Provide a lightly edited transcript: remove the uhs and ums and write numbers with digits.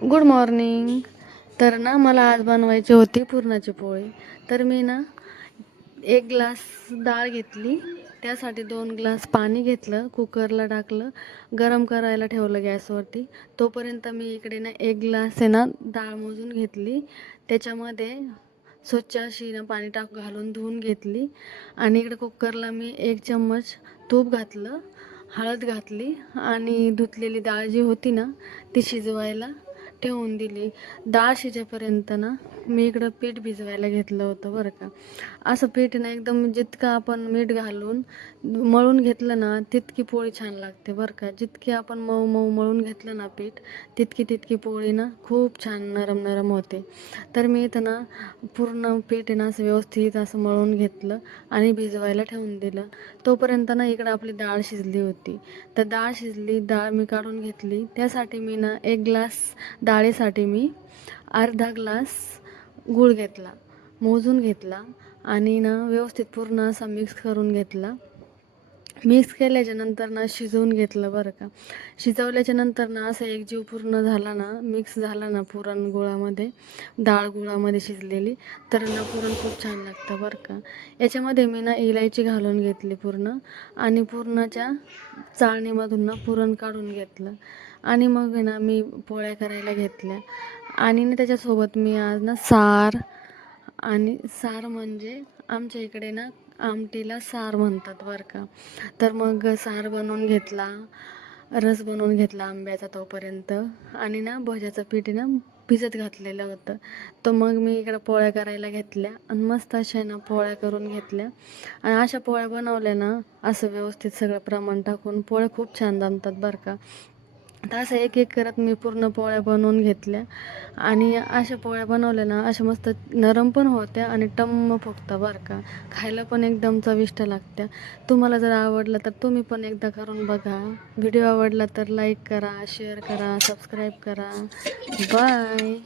Good morning. तर ना मला आज बनवायची होती पुरणाची पोळी. तर मी ना 1 ग्लास डाळ घेतली, त्यासाठी 2 ग्लास पाणी घेतलं, कुकरला टाकलं, गरम करायला ठेवलं गॅसवरती. तोपर्यंत मी इकडे ना 1 ग्लास आहे ना डाळ मोजून घेतली, त्याच्यामध्ये स्वच्छ अशी ना पाणी घालून धुवून घेतली. आणि इकडे कुकरला मी 1 चम्मच तूप घातलं, हळद घातली आणि धुतलेली डाळ जी होती ना ती शिजवायला ठेवून दिली. डाळ शिजेपर्यंत ना मी इकडं पीठ भिजवायला घेतलं होतं बरं का. असं पीठ ना एकदम जितकं आपण मीठ घालून मळून घेतलं ना तितकी पोळी छान लागते बरं का. जितकी आपण मऊ मऊ मळून घेतलं ना पीठ, तितकी पोळी ना खूप छान नरम नरम होते. तर मी इथं ना पूर्ण पीठ ना असं व्यवस्थित असं मळून घेतलं आणि भिजवायला ठेवून दिलं. तोपर्यंत ना इकडं आपली डाळ शिजली होती. तर डाळ शिजली, डाळ मी काढून घेतली. त्यासाठी मी ना 1 ग्लास डाळीसाठी मी अर्धा ग्लास गूळ घेतला, मोजून घेतला आणि ना व्यवस्थित पूर्ण असा मिक्स करून घेतला. मिक्स केल्याच्या नंतर ना शिजवून घेतलं बरं का. शिजवल्याच्या नंतर ना असं एकजीव पूर्ण झाला ना, मिक्स झाला ना पुरण गुळामध्ये, डाळ गुळामध्ये शिजलेली, तर ना पुरण खूप छान लागतं बरं का. याच्यामध्ये मी ना इलायची घालून घेतली पूर्ण आणि पुरणाच्या चाळणीमधून ना पुरण काढून घेतलं आणि मग आहे ना मी पोळ्या करायला घेतल्या. आणि ना त्याच्यासोबत मी आज ना सार, आणि सार म्हणजे आमच्या इकडे ना आमटीला सार म्हणतात बरं का. तर मग सार बनवून घेतला, रस बनवून घेतला आंब्याचा तोपर्यंत. आणि ना भज्याचं पीठ ना भिजत घातलेलं होतं. तर मग मी इकडं पोळ्या करायला घेतल्या आणि मस्त अशा ना पोळ्या करून घेतल्या. आणि अशा पोळ्या बनवल्या ना असं व्यवस्थित सगळं प्रमाण टाकून पोळ्या खूप छान जमतात बरं का. तर असं एक एक करत मी पूर्ण पोळ्या बनवून घेतल्या. आणि अशा पोळ्या बनवल्या ना अशा मस्त नरम पण होत्या आणि टम्म फुगतं बरं का. खायला पण एकदम चविष्ट लागत्या. तुम्हाला जर आवडलं तर तुम्ही पण एकदा करून बघा. व्हिडिओ आवडला तर लाईक करा, शेअर करा, सबस्क्राईब करा. बाय.